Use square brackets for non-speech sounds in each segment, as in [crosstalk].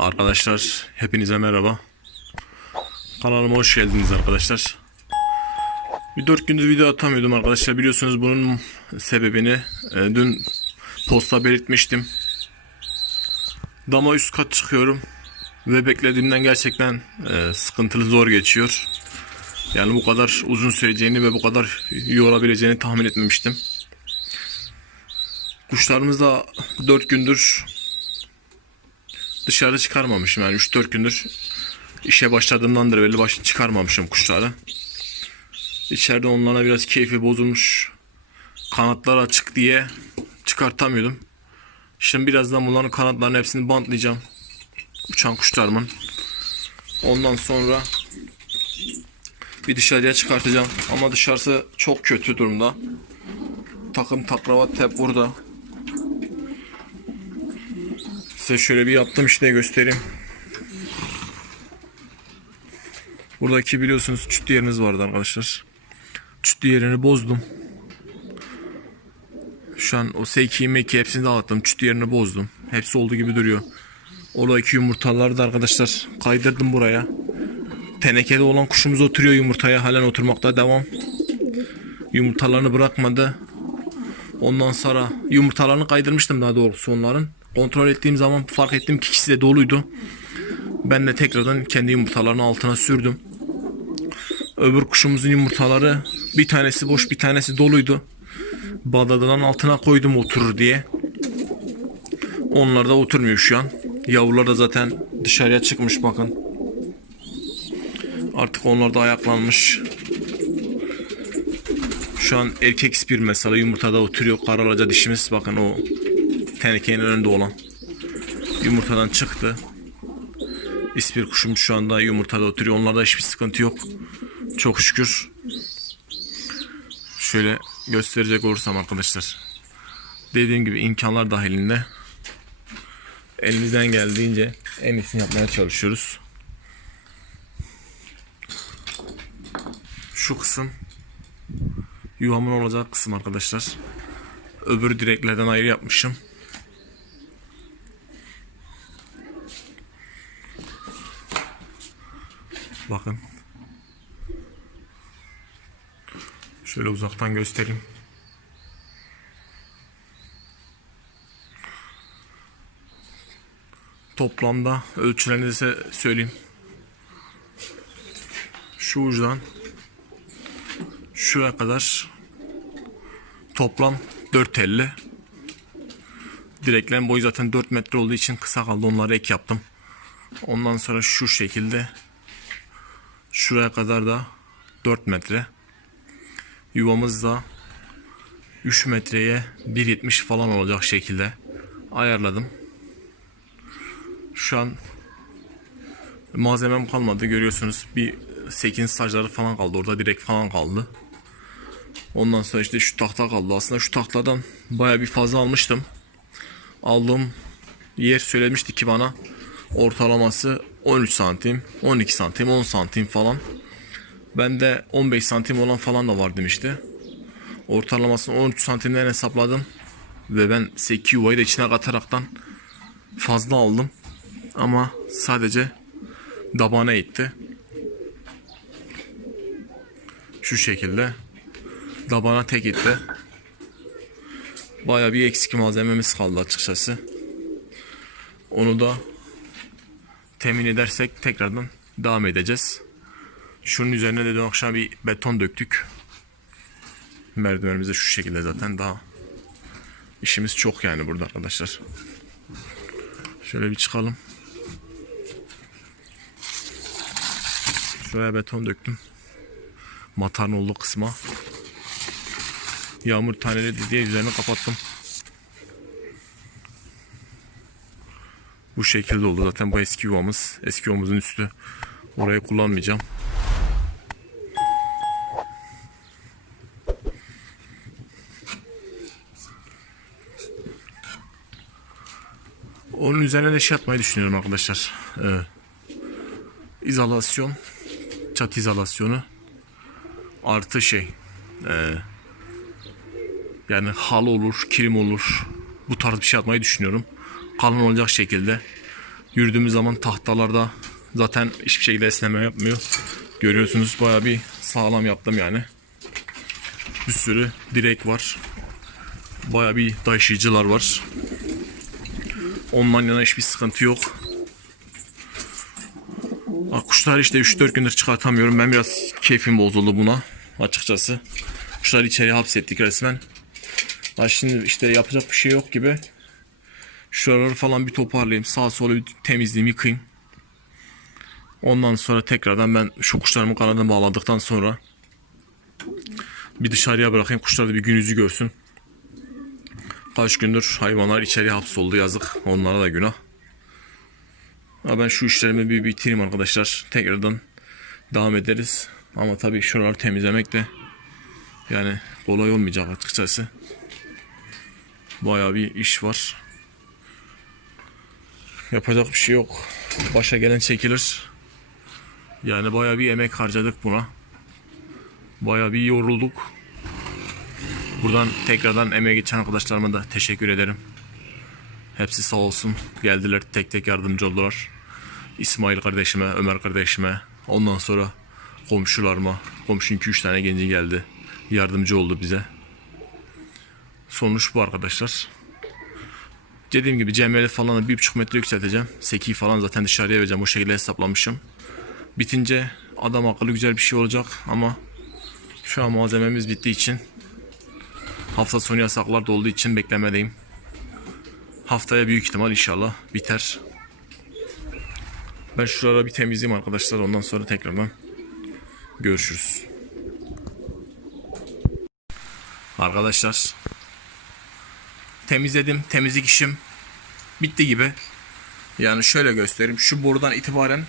Arkadaşlar hepinize merhaba. Kanalıma hoş geldiniz arkadaşlar. Bir 4 gündür video atamıyordum arkadaşlar. Biliyorsunuz bunun sebebini e, dün posta belirtmiştim. Dama üst kat çıkıyorum. Ve beklediğimden gerçekten e, sıkıntılı zor geçiyor. Yani bu kadar uzun süreceğini ve bu kadar yorabileceğini tahmin etmemiştim. Kuşlarımız da 4 gündür dışarı çıkarmamışım yani 3-4 gündür işe başladığımdan beri belli başlı çıkarmamışım kuşları. İçeride onlara biraz keyfi bozulmuş. Kanatlar açık diye çıkartamıyordum. Şimdi birazdan bunların kanatlarının hepsini bantlayacağım. Uçan kuşlarımın. Ondan sonra bir dışarıya çıkartacağım. Ama dışarısı çok kötü durumda. Takım takravat hep burada. Size şöyle bir yaptım işte göstereyim. Buradaki biliyorsunuz çüt yeriniz vardı arkadaşlar. Çüt yerini bozdum. Şu an o seyki meki hepsini dağıttım. Çüt yerini bozdum. Hepsi olduğu gibi duruyor. Oradaki yumurtaları da arkadaşlar kaydırdım buraya. Tenekede olan kuşumuz oturuyor yumurtaya. Halen oturmakta devam. Yumurtalarını bırakmadı. Ondan sonra yumurtalarını kaydırmıştım daha doğrusu onların. Kontrol ettiğim zaman fark ettim ki ikisi de doluydu. Ben de tekrardan kendi yumurtalarını altına sürdüm. Öbür kuşumuzun yumurtaları bir tanesi boş bir tanesi doluydu. Badadadan altına koydum oturur diye. Onlar da oturmuyor şu an. Yavrular da zaten dışarıya çıkmış bakın. Artık onlar da ayaklanmış. Şu an erkek bir mesela yumurtada oturuyor. Karalaca dişimiz bakın o tenekenin önünde olan. Yumurtadan çıktı. İspir kuşum şu anda yumurtada oturuyor. Onlarda hiçbir sıkıntı yok. Çok şükür. Şöyle gösterecek olursam arkadaşlar. Dediğim gibi imkanlar dahilinde elimizden geldiğince en iyisini yapmaya çalışıyoruz. Şu kısım yuvamın olacak kısım arkadaşlar. Öbür direklerden ayrı yapmışım. Bakın. Şöyle uzaktan göstereyim. Toplamda ölçülerini size söyleyeyim. Şu uçtan şuraya kadar toplam 4.50 Direklerin boyu zaten 4 metre olduğu için kısa kaldı onları ek yaptım. Ondan sonra şu şekilde şuraya kadar da 4 metre. Yuvamız da 3 metreye 1.70 falan olacak şekilde ayarladım. Şu an malzemem kalmadı görüyorsunuz. Bir 8 stajları falan kaldı. Orada direkt falan kaldı. Ondan sonra işte şu tahta kaldı. Aslında şu tahtadan baya bir fazla almıştım. Aldığım yer söylemişti ki bana ortalaması 13 santim, 12 santim, 10 santim falan. Ben de 15 santim olan falan da var demişti. Ortalamasını 13 santimden hesapladım. Ve ben 8 yuvayı da içine kataraktan fazla aldım. Ama sadece dabana itti. Şu şekilde. Dabana tek itti. Baya bir eksik malzememiz kaldı açıkçası. Onu da temin edersek tekrardan devam edeceğiz. Şunun üzerine de dün akşam bir beton döktük. Merdivenimiz de şu şekilde zaten daha işimiz çok yani burada arkadaşlar. Şöyle bir çıkalım. Şuraya beton döktüm. Matarın olduğu kısma. Yağmur taneli diye üzerini kapattım. Bu şekilde oldu zaten bu eski yuvamız. Eski yuvamızın üstü. Orayı kullanmayacağım. Onun üzerine de şey yapmayı düşünüyorum arkadaşlar. Ee, izolasyon, çat izolasyonu artı şey. Ee, yani halı olur, kilim olur. Bu tarz bir şey yapmayı düşünüyorum. Kalın olacak şekilde. Yürüdüğümüz zaman tahtalarda zaten hiçbir şekilde esneme yapmıyor. Görüyorsunuz baya bir sağlam yaptım yani. Bir sürü direk var. Baya bir taşıyıcılar var. Ondan yana hiçbir sıkıntı yok. Aa, Kuşları işte 3-4 gündür çıkartamıyorum. Ben biraz keyfim bozuldu buna açıkçası. Kuşları içeri hapsettik resmen. Ha şimdi işte yapacak bir şey yok gibi. Şuraları falan bir toparlayayım. Sağ sola bir temizleyeyim, yıkayayım. Ondan sonra tekrardan ben şu kuşlarımı kanadına bağladıktan sonra bir dışarıya bırakayım. Kuşlar da bir gün yüzü görsün. Kaç gündür hayvanlar içeri hapsoldu yazık. Onlara da günah. Ha ben şu işlerimi bir bitireyim arkadaşlar. Tekrardan devam ederiz. Ama tabii şuraları temizlemek de yani kolay olmayacak açıkçası. Bayağı bir iş var. Yapacak bir şey yok. Başa gelen çekilir. Yani bayağı bir emek harcadık buna. Bayağı bir yorulduk. Buradan tekrardan emeğe geçen arkadaşlarıma da teşekkür ederim. Hepsi sağ olsun. Geldiler tek tek yardımcı oldular. İsmail kardeşime, Ömer kardeşime, ondan sonra komşularıma. Komşun 2-3 tane genci geldi. Yardımcı oldu bize. Sonuç bu arkadaşlar. Dediğim gibi cemreli falan bir buçuk metre yükselteceğim. Sekiyi falan zaten dışarıya vereceğim. O şekilde hesaplamışım. Bitince adam akıllı güzel bir şey olacak ama şu an malzememiz bittiği için hafta sonu yasaklar da için beklemedeyim. Haftaya büyük ihtimal inşallah biter. Ben şuraları bir temizleyeyim arkadaşlar. Ondan sonra tekrardan görüşürüz. Arkadaşlar temizledim. Temizlik işim bitti gibi. Yani şöyle göstereyim. Şu buradan itibaren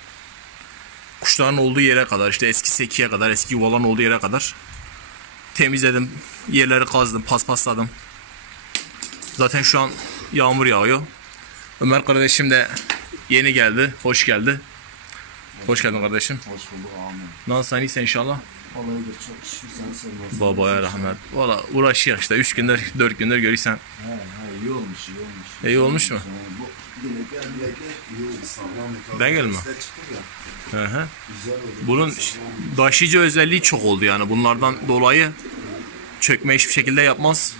kuşların olduğu yere kadar işte eski sekiye kadar eski yuvaların olduğu yere kadar temizledim. Yerleri kazdım, paspasladım. Zaten şu an yağmur yağıyor. Ömer kardeşim de yeni geldi. Hoş geldi. Hoş geldin kardeşim. Hoş bulduk amin. Nasılsın iyisin inşallah? Vallahi de çok şükür sen sormasın. Babaya rahmet. Valla uğraşıyor işte. 3 gündür 4 gündür görürsen. He he iyi olmuş iyi olmuş. İyi olmuş mu? Yani bu dilekler dilekler iyi oldu sağlam. Değil mi? Hı hı. Güzel oldu. Bunun taşıyıcı özelliği çok oldu yani. Bunlardan dolayı çökme hiçbir şekilde yapmaz.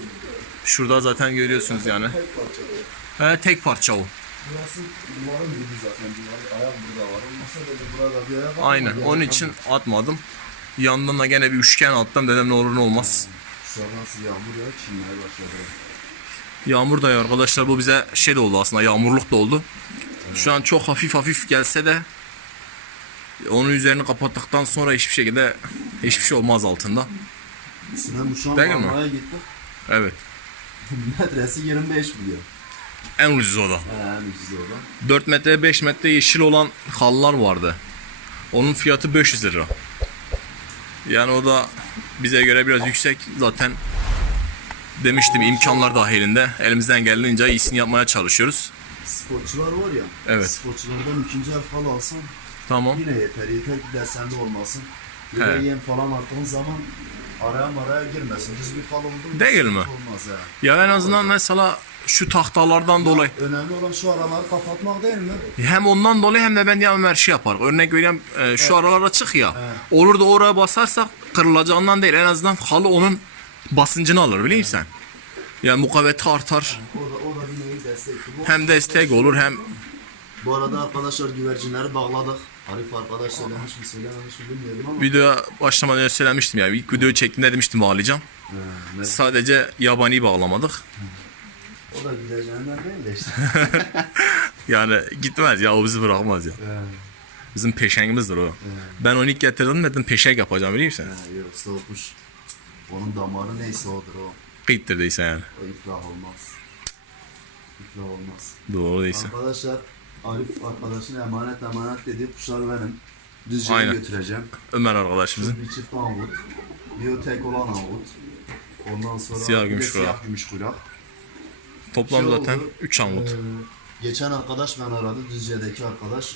Şurada zaten görüyorsunuz yani. He, tek parça o. Burası duvarın dibi zaten. Duvar, ayak burada var. Olmasa dedi burada bir ayak Aynen. Onun için atmadım. Yandan da gene bir üçgen attım. Dedim ne olur ne olmaz. Şu an nasıl yağmur ya çinmeye başladı. Yağmur da ya arkadaşlar bu bize şey de oldu aslında yağmurluk da oldu. Şu an çok hafif hafif gelse de onun üzerini kapattıktan sonra hiçbir şekilde hiçbir şey olmaz altında. Sinem şu an Değil mi? Almanya'ya gittik. Evet. [laughs] Metresi 25 biliyor. En ucuz o da. He en ucuz orada. 4 metre 5 metre yeşil olan hallar vardı. Onun fiyatı 500 lira. Yani o da bize göre biraz yüksek. Zaten demiştim imkanlar dahilinde elimizden geldiğince iyisini yapmaya çalışıyoruz. Sporcular var ya. Evet. Sporculardan ikinci el fal alsan Tamam. Yine yeter. Yeter ki desenli olmasın. He. yem falan attığın zaman araya maraya girmesin. Düz bir fal oldu mu? Değil mi? Olmaz ya. Ya en azından mesela şu tahtalardan dolayı Önemli olan şu araları kapatmak değil mi? hem ondan dolayı hem de ben diyorum her şey yapar. Örnek vereyim e, şu aralar açık ya. Olur da oraya basarsak kırılacağından değil en azından halı onun basıncını alır biliyor musun sen? Yani mukavveti artar. O da, o da bir nevi destekti. Bu, Hem destek olur hem bu arada arkadaşlar güvercinleri bağladık. Arif arkadaş söylemiş mi söylememiş mi bilmiyorum ama. videoya başlamadan önce söylemiştim yani ilk videoyu çektiğimde demiştim bağlayacağım. He, Sadece yabani bağlamadık. o da güvercinlerden değil de işte. [laughs] Yani gitmez ya o bizi bırakmaz ya. He, Bizim peşengimizdir o. Ben onu ilk getirdim dedim peşek yapacağım biliyor musun? he, yok soğukmuş. Onun damarı neyse odur o. Değilse yani. O iflah olmaz. İflah olmaz. Doğru değilse. Arkadaşlar Arif arkadaşın emanet emanet dediği kuşlar benim. Düzce'ye Aynen. götüreceğim. Ömer arkadaşımızın. Bir çift angut. Bir tek olan angut. Ondan sonra Siyah gümüş siyah kulak. gümüş kulak. Toplam Şey zaten oldu, 3 angut. Ee, geçen arkadaş ben aradı Düzce'deki arkadaş.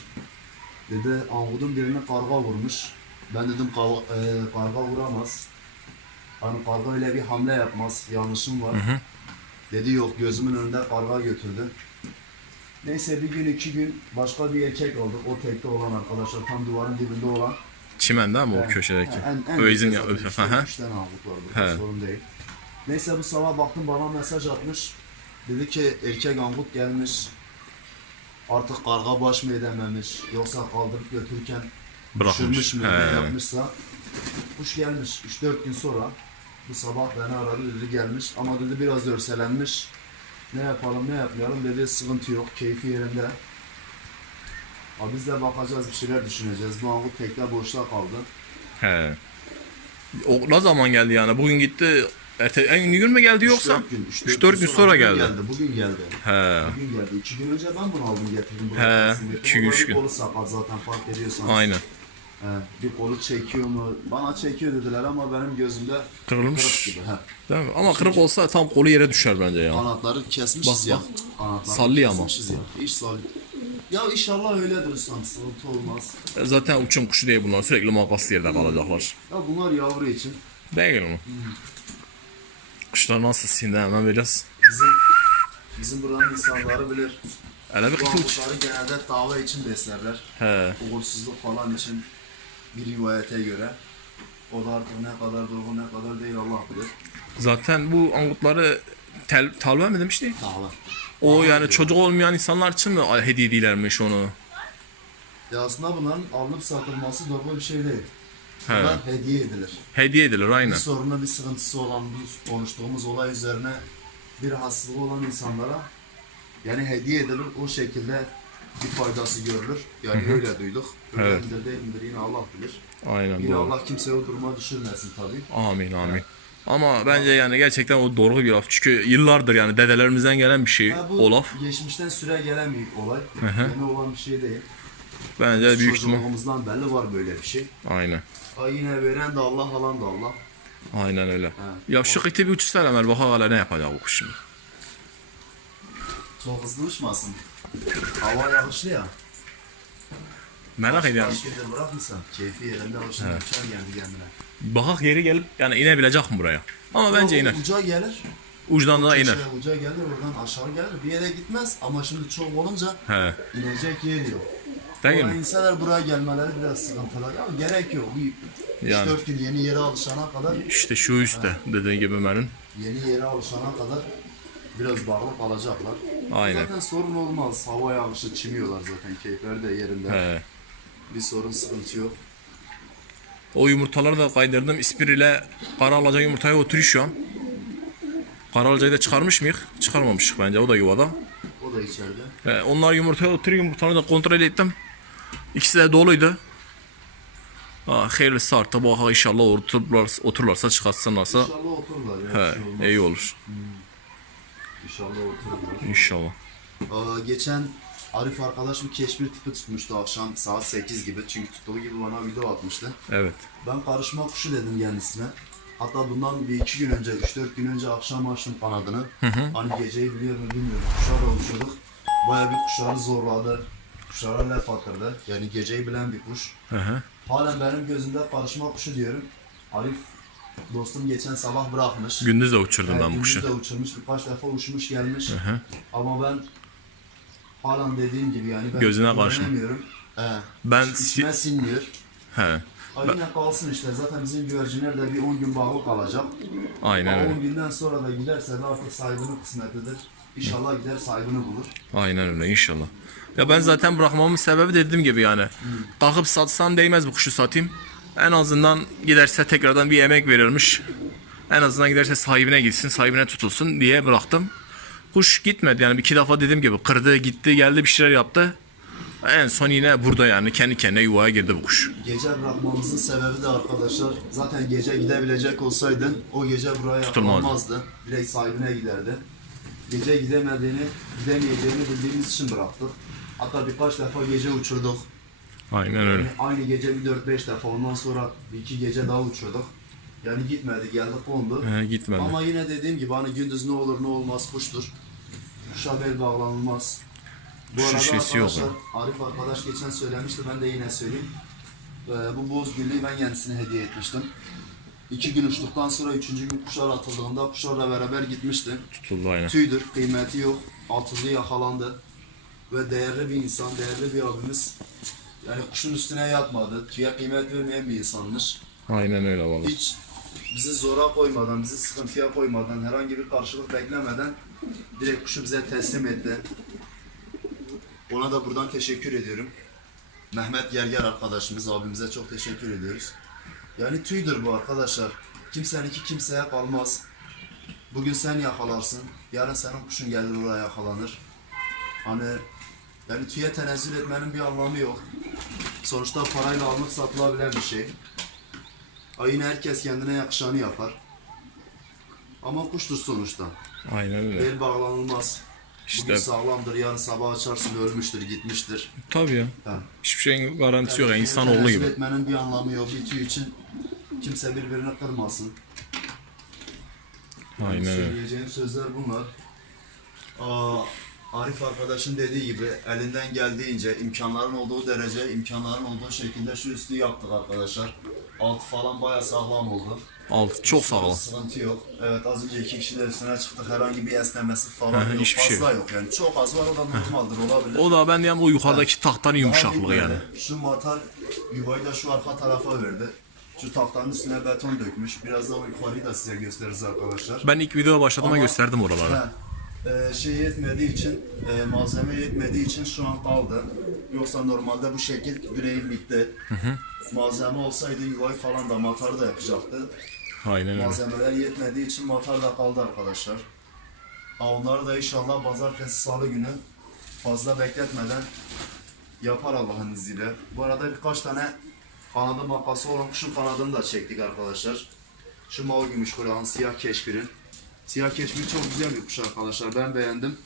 Dedi angudun birine karga vurmuş. Ben dedim karga, e, karga vuramaz. Hani karga öyle bir hamle yapmaz. Yanlışım var. Dedi yok gözümün önünde karga götürdü. Neyse bir gün iki gün başka bir erkek aldık. O tekte olan arkadaşlar tam duvarın dibinde olan. Çimende mi o köşedeki? En, en güzel ya. Hı İşte üç tane aldık var He. burada. Sorun değil. Neyse bu sabah baktım bana mesaj atmış. Dedi ki erkek angut gelmiş. Artık karga baş mı edememiş. Yoksa kaldırıp götürürken Bırakmış. mü ne yapmışsa. Kuş gelmiş 3-4 gün sonra. Bu sabah beni aradı dedi gelmiş ama dedi biraz örselenmiş. Ne yapalım ne yapmayalım dedi sıkıntı yok keyfi yerinde. Abi biz de bakacağız bir şeyler düşüneceğiz. Bu angut tekrar boşluğa kaldı. He. O ne zaman geldi yani? Bugün gitti. Erte, en gün mü geldi yoksa? 3-4 gün, 3-4 gün sonra bugün geldi. Bugün geldi. He. Bugün geldi. 2 gün önce ben bunu aldım getirdim. He, buraya teslim ettim. iki, Ama üç bir gün. kolu sakat zaten fark ediyorsanız. Aynen. He, bir kolu çekiyor mu? Bana çekiyor dediler ama benim gözümde Kırılmış. kırık gibi. He. Değil mi? Ama kırık olsa tam kolu yere düşer bence ya. Kanatları kesmişiz Bak, ya. Kanatları Sallıyor ama. kesmişiz Ya. İş sallıyor. Ya inşallah öyledir ustam. Sıkıntı olmaz. E, Zaten uçum kuşu değil bunlar. Sürekli makas yerde kalacaklar. Ya bunlar yavru için. Değil mi? Kuşlar nasıl sindi hemen biraz. Bizim bizim buranın insanları bilir. Hele bir Bu kutu uç. avukları genelde dava için beslerler. He. uğursuzluk falan için bir rivayete göre. O da artık ne kadar doğru ne kadar değil Allah bilir. Zaten bu angutları tel, talve mi demişti? Dava. O yani çocuk olmayan insanlar için mi hediye edilermiş onu? Ya aslında bunların alınıp satılması doğru bir şey değil. He. Bunlar hediye edilir. Hediye edilir Bir aynen. sorunu bir sıkıntısı olan bu konuştuğumuz olay üzerine bir hastalığı olan insanlara yani hediye edilir o şekilde bir faydası görülür. Yani öyle duyduk. Öyle Evet. midir değil midir yine Allah bilir. Aynen Yine doğru. Allah kimseyi o duruma düşürmesin tabii. Amin amin. Ama bence yani gerçekten o doğru bir laf. Çünkü yıllardır yani dedelerimizden gelen bir şey Ha, bu o laf. geçmişten süre gelen bir olay. hı. Yeni olan bir şey değil. Bence büyük ihtimal. Çocukluğumuzdan belli var böyle bir şey. Aynen. Ha, yine veren de Allah alan da Allah. Aynen öyle. Ha. Ya şu iti bir uçsana Ömer bak hala ne yapacak bu kuş şimdi. Çok hızlı uçmasın. Hava yağışlı ya. Merak ediyorum. Kaç gündür bırakmışsan keyfi yerinde o şimdi uçar kendi kendine. Bakak geri gelip yani inebilecek mi buraya? Ama bence iner. Uca gelir. Ucdan da iner. Uca gelir oradan aşağı gelir. Bir yere gitmez ama şimdi çok olunca He. inecek yer yok. Değil mi? inseler buraya gelmeleri biraz sıkıntılı. Ya gerek yok. Bir Yani. 3-4 gün yeni yere alışana kadar İşte şu üstte dediğin gibi Ömer'in. yeni yere alışana kadar biraz bağlı kalacaklar. Aynen. Zaten sorun olmaz. Hava yağışı çimiyorlar zaten. Keyifleri de yerinde. He. Bir sorun sıkıntı yok. O yumurtaları da kaydırdım. İspir ile kara alaca yumurtaya oturuyor şu an. Kara alacayı da çıkarmış mıyız? Çıkarmamışık bence. O da yuvada. O da içeride. He, onlar yumurtaya oturuyor. Yumurtaları da kontrol ettim. İkisi de doluydu. Ha, hayırlısı artık bu inşallah otururlarsa, otururlarsa çıkartsınlarsa İnşallah otururlar. Ya, he, şey olmaz. iyi olur. İnşallah otururlar. İnşallah. Aa, geçen Arif arkadaş bir keşfir tipi tutmuştu akşam saat 8 gibi. Çünkü tuttuğu gibi bana video atmıştı. Evet. Ben karışma kuşu dedim kendisine. Hatta bundan bir iki gün önce, 3-4 gün önce akşam açtım kanadını. Hani geceyi biliyor mu bilmiyorum. Kuşlarla uçuyorduk. Baya bir kuşları zorladı. Kuşlara laf attırdı. Yani geceyi bilen bir kuş. Hı hı. Halen benim gözümde karışma kuşu diyorum. Arif dostum geçen sabah bırakmış. Gündüz de uçurdum Evet, ben bu gündüz kuşu. de uçurmuş, birkaç defa uçmuş gelmiş. hı. Ama ben halen dediğim gibi yani ben Gözüne karşı. güvenemiyorum. He. Ben içime sinmiyor. He. Ay yine kalsın işte zaten bizim güvercinler de bir 10 gün bağlı kalacak. Aynen öyle. 10 günden sonra da giderse de artık sahibinin kısmetidir. İnşallah gider sahibini bulur. Aynen öyle inşallah. Ya ben zaten bırakmamın sebebi dediğim gibi yani. Kalkıp satsam değmez bu kuşu satayım. En azından giderse tekrardan bir emek verilmiş. En azından giderse sahibine gitsin, sahibine tutulsun diye bıraktım. Kuş gitmedi yani bir iki defa dediğim gibi kırdı, gitti, geldi bir şeyler yaptı. En son yine burada yani kendi kendine yuvaya girdi bu kuş. Gece bırakmamızın sebebi de arkadaşlar zaten gece gidebilecek olsaydın o gece buraya yakalanmazdı. Direkt sahibine giderdi. Gece gidemediğini, gidemeyeceğini bildiğimiz için bıraktık. Hatta birkaç defa gece uçurduk. Aynen öyle. Yani aynı gece bir 4-5 defa ondan sonra iki gece daha uçurduk. Yani gitmedi geldi kondu. He, gitmedi. Ama yine dediğim gibi hani gündüz ne olur ne olmaz kuştur. Kuşa bel bağlanılmaz. Bu Kuş arada şişesi yok arkadaşlar Arif arkadaş geçen söylemişti ben de yine söyleyeyim. Ee, bu boz güllüğü ben kendisine hediye etmiştim. İki gün uçtuktan sonra üçüncü gün kuşlar atıldığında kuşlarla beraber gitmişti. Tutuldu aynen. Tüydür, kıymeti yok. Atıldı, yakalandı. ve değerli bir insan, değerli bir abimiz. Yani kuşun üstüne yatmadı. Tüye kıymet vermeyen bir insanmış. Aynen öyle vallahi. Hiç bizi zora koymadan, bizi sıkıntıya koymadan, herhangi bir karşılık beklemeden direkt kuşu bize teslim etti. Ona da buradan teşekkür ediyorum. Mehmet Gerger arkadaşımız, abimize çok teşekkür ediyoruz. Yani tüydür bu arkadaşlar. Kimseninki kimseye kalmaz. Bugün sen yakalarsın, yarın senin kuşun gelir oraya yakalanır. Hani yani tüye tenezzül etmenin bir anlamı yok. Sonuçta parayla alınıp satılabilen bir şey. Ay yine herkes kendine yakışanı yapar. Ama kuştur sonuçta. Aynen öyle. Bel bağlanılmaz. İşte Bugün sağlamdır, yarın sabah açarsın ölmüştür, gitmiştir. tabii ya. Ha. Hiçbir şeyin garantisi yok. ya, Yani İnsanoğlu tenezzül gibi. etmenin bir anlamı yok. Bir tüy için kimse birbirini kırmasın. Aynen öyle. Söyleyeceğim sözler bunlar. Aa, Arif arkadaşın dediği gibi elinden geldiğince imkanların olduğu derece imkanların olduğu şekilde şu üstü yaptık arkadaşlar. Altı falan bayağı sağlam oldu. Alt çok sağlam. Sıkıntı yok. Evet az önce iki kişiler üstüne çıktık. Herhangi bir esnemesi falan Hı yok. hiçbir şey Fazla yok yani. Çok az var o da normaldir olabilir. O da ben yani o yukarıdaki tahtanın yumuşaklığı yani. Şu matar yuvayı da şu arka tarafa verdi. Şu tahtanın üstüne beton dökmüş. Biraz da o yukarıyı da size gösteririz arkadaşlar. Ben ilk videoya başladığımda Ama- gösterdim oraları. He, e, şey yetmediği için, e, malzeme yetmediği için şu an kaldı. Yoksa normalde bu şekil yüreğim bitti. Malzeme olsaydı yuvayı falan da matarı da yapacaktı. Aynen öyle. Malzemeler yetmediği için matar da kaldı arkadaşlar. Ha, onları da inşallah pazartesi salı günü fazla bekletmeden yapar Allah'ın izniyle. Bu arada birkaç tane kanadı makası olan kuşun kanadını da çektik arkadaşlar. Şu mavi gümüş kulağın siyah keşfirin. Siyah keşfir çok güzel bir kuş arkadaşlar. Ben beğendim.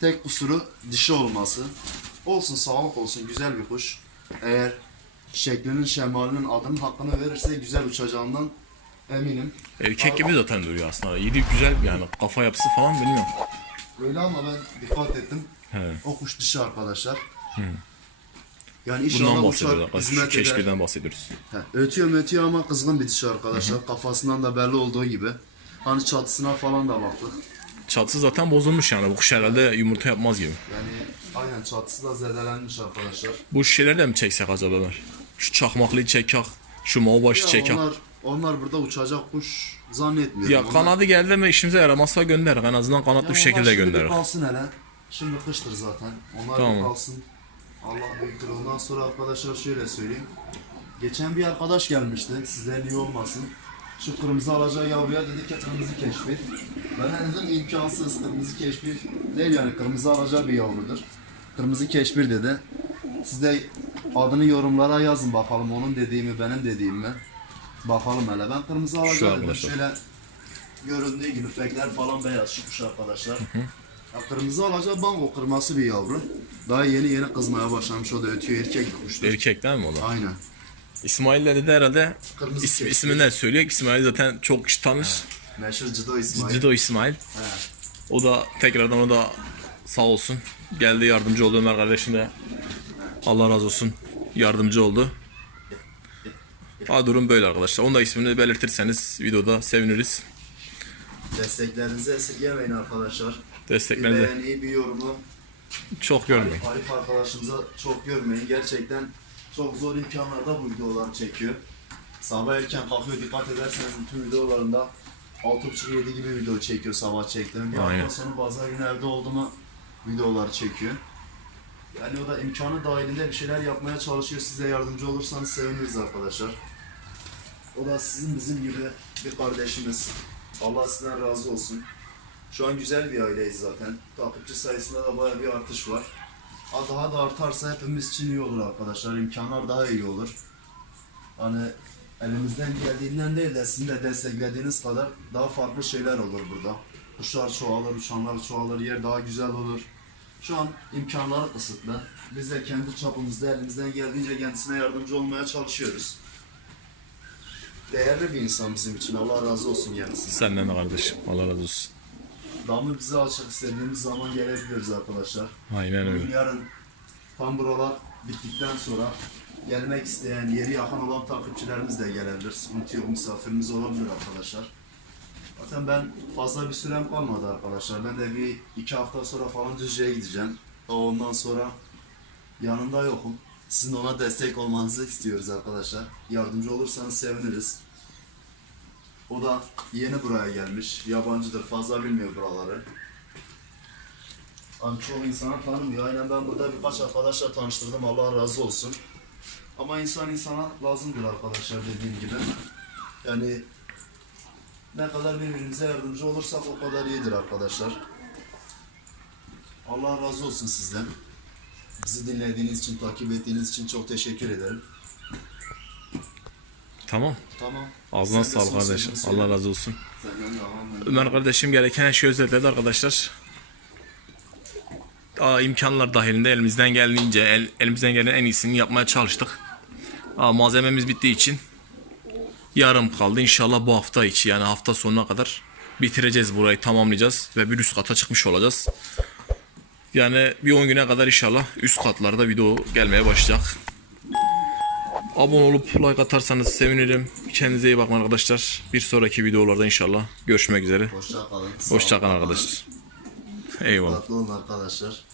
Tek kusuru dişi olması. Olsun sağlık olsun güzel bir kuş. Eğer şeklinin şemalinin adının hakkını verirse güzel uçacağından eminim. Erkek gibi zaten duruyor aslında. Yedi güzel yani kafa yapısı falan bilmiyorum. Öyle ama ben dikkat ettim. He. O kuş dişi arkadaşlar. Yani Bundan inşallah uçar, bahsediyoruz. Şu hizmet eder. keşfirden bahsediyoruz. He, ötüyor mötüyor ama kızgın bir dişi arkadaşlar. Kafasından da belli olduğu gibi. Hani çatısına falan da baktık. Çatısı zaten bozulmuş yani. Bu kuş herhalde yumurta yapmaz gibi. Yani aynen çatısı da zedelenmiş arkadaşlar. Bu şişeleri de mi çeksek acaba Ömer? Şu çakmaklıyı çekek. Şu mavi başı Ya çekek. onlar, onlar burada uçacak kuş zannetmiyorum. Ya Onlar- kanadı geldi mi işimize yaramazsa gönderir. En azından kanatlı bir onlar şekilde şimdi bir gönderir. kalsın hele. Şimdi kıştır zaten. Onlar Tamam. bir kalsın. Allah büyüktür. Ondan sonra arkadaşlar şöyle söyleyeyim. Geçen bir arkadaş gelmişti. Sizden iyi olmasın. Şu kırmızı alacağı yavruya dedi ki kırmızı keşfi. Ben de dedim imkansız kırmızı keşfi değil yani kırmızı alacağı bir yavrudur. Kırmızı keşfir dedi. Siz de adını yorumlara yazın bakalım onun dediğimi benim dediğim mi? Bakalım hele ben kırmızı alacağı dedim. Şöyle göründüğü gibi fekler falan beyaz kuş arkadaşlar. Ya kırmızı alacağı bango kırması bir yavru. Daha yeni yeni kızmaya başlamış o da ötüyor erkek kuştur. Erkek değil mi o da? Aynen. İsmail'le de herhalde Kırmızı is, isminden söylüyor. İsmail zaten çok kişi tanır. Meşhur Cıdo İsmail. Cido İsmail. He. O da tekrardan o da sağ olsun. Geldi yardımcı oldu Ömer kardeşim de. Allah razı olsun. Yardımcı oldu. Ha durum böyle arkadaşlar. Onun da ismini belirtirseniz videoda seviniriz. Desteklerinizi esirgemeyin arkadaşlar. Bir Desteklerinizi beğeni, bir yorumu çok görmeyin. Arif arkadaşımıza çok görmeyin. Gerçekten çok zor imkanlarda bu videoları çekiyor. Sabah erken kalkıyor dikkat ederseniz bütün videolarında 6.30-7 gibi video çekiyor sabah çektiğim. Bir Aynen. hafta sonu pazar günü evde oldu mu videolar çekiyor. Yani o da imkanı dahilinde bir şeyler yapmaya çalışıyor. Size yardımcı olursanız seviniriz arkadaşlar. O da sizin bizim gibi bir kardeşimiz. Allah sizden razı olsun. Şu an güzel bir aileyiz zaten. Takipçi sayısında da baya bir artış var. Ha, Daha da artarsa hepimiz için iyi olur arkadaşlar. İmkanlar daha iyi olur. Hani elimizden geldiğinden değil de sizin de desteklediğiniz kadar daha farklı şeyler olur burada. Kuşlar çoğalır, uçanlar çoğalır, yer daha güzel olur. Şu an imkanları kısıtlı. Biz de kendi çapımızda elimizden geldiğince kendisine yardımcı olmaya çalışıyoruz. Değerli bir insan bizim için. Allah razı olsun kendisine. Senden de kardeşim. Allah razı olsun. Damı bize açık istediğimiz zaman gelebiliriz arkadaşlar. Aynen Bugün öyle. yarın tam buralar bittikten sonra gelmek isteyen, yeri yakın olan takipçilerimiz de gelebilir. Sıkıntı yok, misafirimiz olabilir arkadaşlar. Zaten ben fazla bir sürem kalmadı arkadaşlar. Ben de bir iki hafta sonra falan Düzce'ye gideceğim. Ondan sonra yanında yokum. Sizin ona destek olmanızı istiyoruz arkadaşlar. Yardımcı olursanız seviniriz. O da yeni buraya gelmiş. Yabancıdır. Fazla bilmiyor buraları. Hani çoğu insana tanımıyor. Aynen ben burada birkaç arkadaşla tanıştırdım. Allah razı olsun. Ama insan insana lazımdır arkadaşlar dediğim gibi. Yani ne kadar birbirimize yardımcı olursak o kadar iyidir arkadaşlar. Allah razı olsun sizden. Bizi dinlediğiniz için, takip ettiğiniz için çok teşekkür ederim. Tamam. Tamam. Ağzına Sen de sağlık kardeşim. sözünü söyle. Allah razı olsun. Senden devam et. Ömer kardeşim gereken her şeyi özetledi arkadaşlar. Aa, imkanlar dahilinde elimizden geldiğince el- elimizden gelen en iyisini yapmaya çalıştık. Aa, malzememiz bittiği için yarım kaldı. İnşallah bu hafta içi yani hafta sonuna kadar bitireceğiz burayı tamamlayacağız ve bir üst kata çıkmış olacağız. Yani bir 10 güne kadar inşallah üst katlarda video gelmeye başlayacak. Abone olup like atarsanız sevinirim. Kendinize iyi bakın arkadaşlar. Bir sonraki videolarda inşallah görüşmek üzere. Hoşça kalın. Sağ Hoşça kalın olun. arkadaşlar. Eyvallah. Dikkatli olun arkadaşlar.